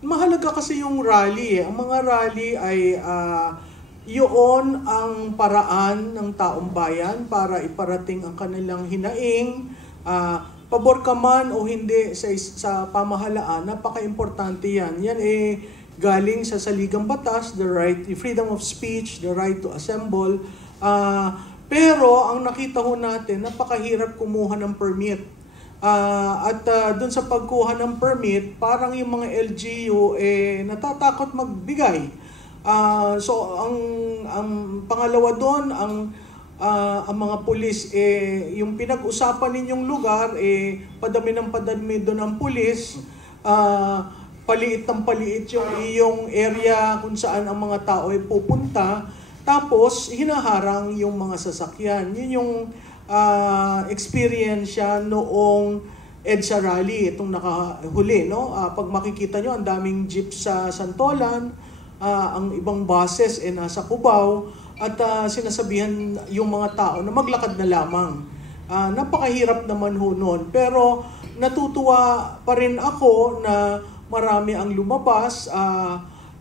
Mahalaga kasi yung rally. Ang mga rally ay yun ang paraan ng taong bayan para iparating ang kanilang hinaing. Pabor ka man o hindi sa pamahalaan, napaka-importante yan. Yan galing sa saligang batas, the freedom of speech, the right to assemble. Pero ang nakita ho natin, napakahirap kumuha ng permit. Dun sa pagkuha ng permit, parang yung mga LGU natatakot magbigay. So ang pangalawa doon, ang mga pulis yung pinag-usapan ninyong lugar padami ng padami doon ang pulis, paliit ng paliit yung iyong area kung saan ang mga tao ay pupunta, tapos hinaharang yung mga sasakyan. Yun yung experience siya noong EDSA rally, itong nakahuli, no? Pag makikita nyo, ang daming jeep sa Santolan, ang ibang buses nasa Cubao, at sinasabihan yung mga tao na maglakad na lamang. Napakahirap naman ho noon, pero natutuwa pa rin ako na marami ang lumabas.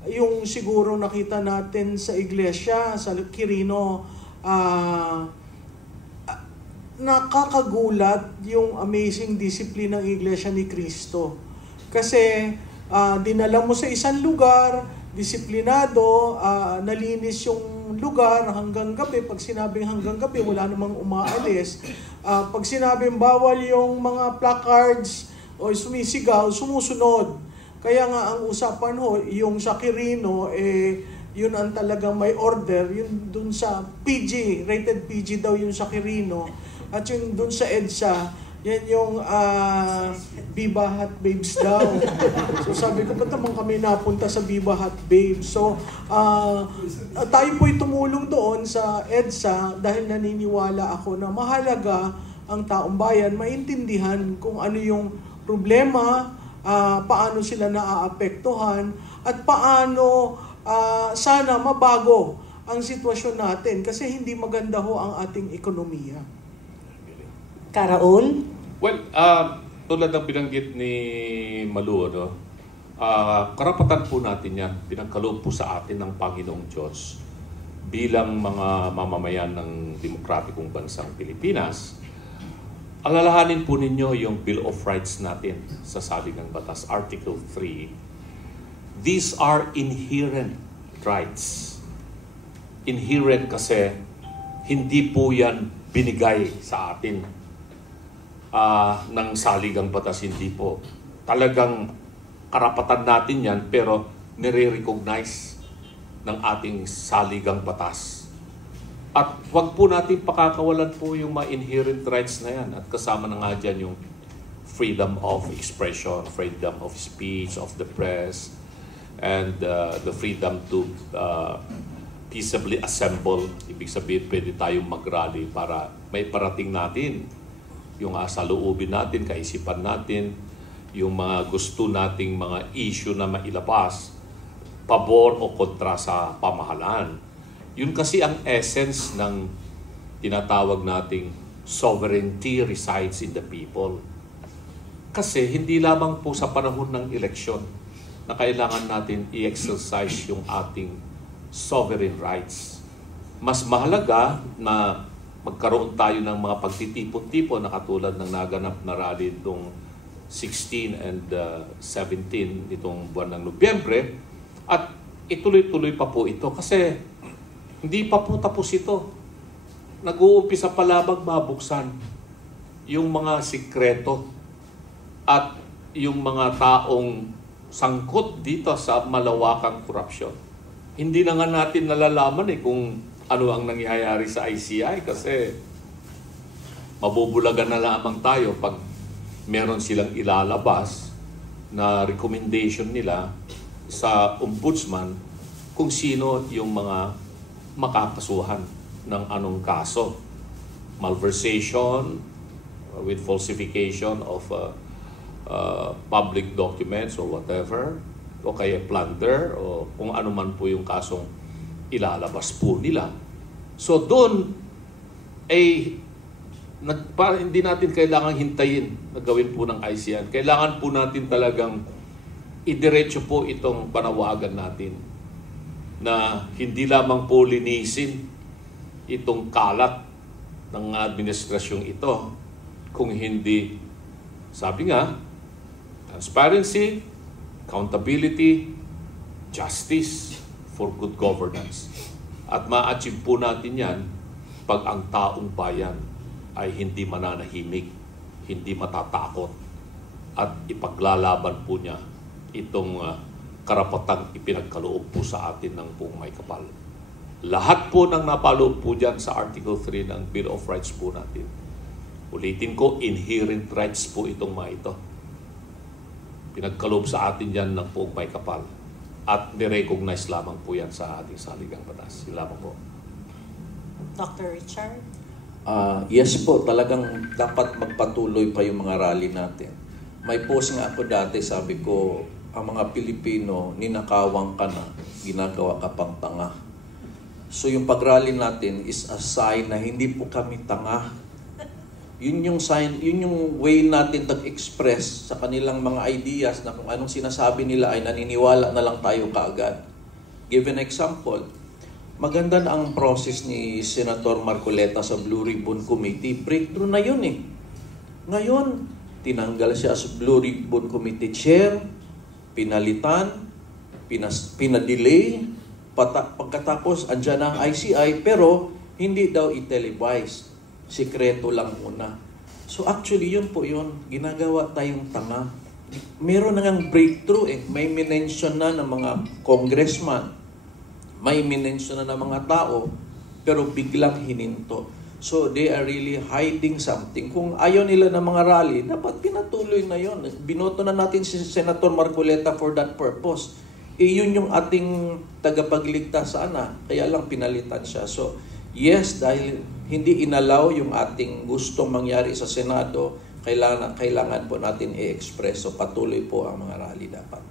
Yung siguro nakita natin sa iglesia, sa Quirino, nakakagulat yung amazing discipline ng Iglesia ni Cristo. Kasi dinala mo sa isang lugar, disiplinado, nalinis yung lugar hanggang gabi. Pag sinabing hanggang gabi, wala namang umaalis. Pag sinabing bawal yung mga placards o sumisigaw, sumusunod. Kaya nga ang usapan ho, yung sa Quirino, yun ang talagang may order, yun dun sa PG, rated PG daw yung sa Quirino. At yung dun sa EDSA, yan yung Viva Hot Babes daw. So sabi ko, ba't naman kami napunta sa Viva Hot Babes? So tayo po'y tumulong doon sa EDSA dahil naniniwala ako na mahalaga ang taong bayan maintindihan kung ano yung problema, paano sila naaapektuhan, at paano sana mabago ang sitwasyon natin kasi hindi maganda ho ang ating ekonomiya. Karaol? Well, tulad ng binanggit ni Malu, karapatan po natin yan. Pinagkaloob po sa atin ng Panginoong Diyos bilang mga mamamayan ng demokratikong bansang Pilipinas. Alalahanin po ninyo yung Bill of Rights natin sa saligang batas, Article 3. These are inherent rights. Inherent kasi hindi po yan binigay sa atin ng saligang batas, hindi po. Talagang karapatan natin yan, pero nire-recognize ng ating saligang batas. At wag po natin pakakawalan po yung mga inherent rights na yan. At kasama na nga dyan yung freedom of expression, freedom of speech, of the press, and the freedom to peaceably assemble. Ibig sabihin, pwede tayong mag-rally para may parating natin yung saloobin natin, kaisipan natin, yung mga gusto nating mga issue na mailabas, pabor o kontra sa pamahalaan. Yun kasi ang essence ng tinatawag nating sovereignty resides in the people. Kasi hindi lamang po sa panahon ng eleksyon na kailangan natin i-exercise yung ating sovereign rights. Mas mahalaga na magkaroon tayo ng mga pagtitipon-tipon na katulad ng naganap na rally itong 16 and 17 itong buwan ng Nobyembre, at ituloy-tuloy pa po ito kasi hindi pa po tapos ito. Nag-uumpisa pa lamang mabuksan yung mga sikreto at yung mga taong sangkot dito sa malawakang korupsyon. Hindi na nga natin nalalaman kung ano ang nangyayari sa ICI kasi mabubulagan na lamang tayo pag meron silang ilalabas na recommendation nila sa ombudsman kung sino yung mga makakasuhan ng anong kaso. Malversation with falsification of public documents or whatever, o kaya plunder o kung ano man po yung kasong ilalabas po nila. So doon hindi natin kailangan hintayin na gawin po ng ICI. Kailangan po natin talagang idiretso po itong panawagan natin na hindi lamang po linisin itong kalat ng administrasyong ito, kung hindi, sabi nga, transparency, accountability, justice for good governance. At ma-achieve po natin yan pag ang taong bayan ay hindi mananahimik, hindi matatakot, at ipaglalaban po niya itong karapatang ipinagkaloob po sa atin ng buong may kapal. Lahat po ng napaloob po dyan sa Article 3 ng Bill of Rights po natin. Ulitin ko, inherent rights po itong mga ito. Pinagkaloob sa atin dyan ng buong may kapal. At nirecognize lamang po yan sa ating saligang batas. Yun lamang po. Dr. Richard? Yes po, talagang dapat magpatuloy pa yung mga rally natin. May post nga ako dati, sabi ko, ang mga Pilipino, ninakawang ka na, ginagawa ka pang tanga. So yung pag-rally natin is a sign na hindi po kami tanga. Yun yung sign, yun yung way natin tag-express sa kanilang mga ideas na kung anong sinasabi nila ay naniniwala na lang tayo kaagad. Give an example. Maganda na ang process ni Senator Marcoleta sa Blue Ribbon Committee. Breakthrough na yun eh. Ngayon, tinanggal siya as Blue Ribbon Committee Chair, pinalitan, pinadelay, pagkatapos andyan ang ICI, pero hindi daw i-televise. Sikreto lang muna. So actually, yun po yun. Ginagawa tayong tanga. Meron na ngang breakthrough eh. May minention na ng mga congressman. May minention na ng mga tao. Pero biglang hininto. So they are really hiding something. Kung ayaw nila ng mga rally, dapat pinatuloy na yun. Binoto na natin si Senator Marcoleta for that purpose. Yun yung ating tagapagligtas sana. Kaya lang pinalitan siya. So yes, dahil hindi inalaw yung ating gustong mangyari sa Senado, kailangan po natin i-express. So patuloy po ang mga rally dapat.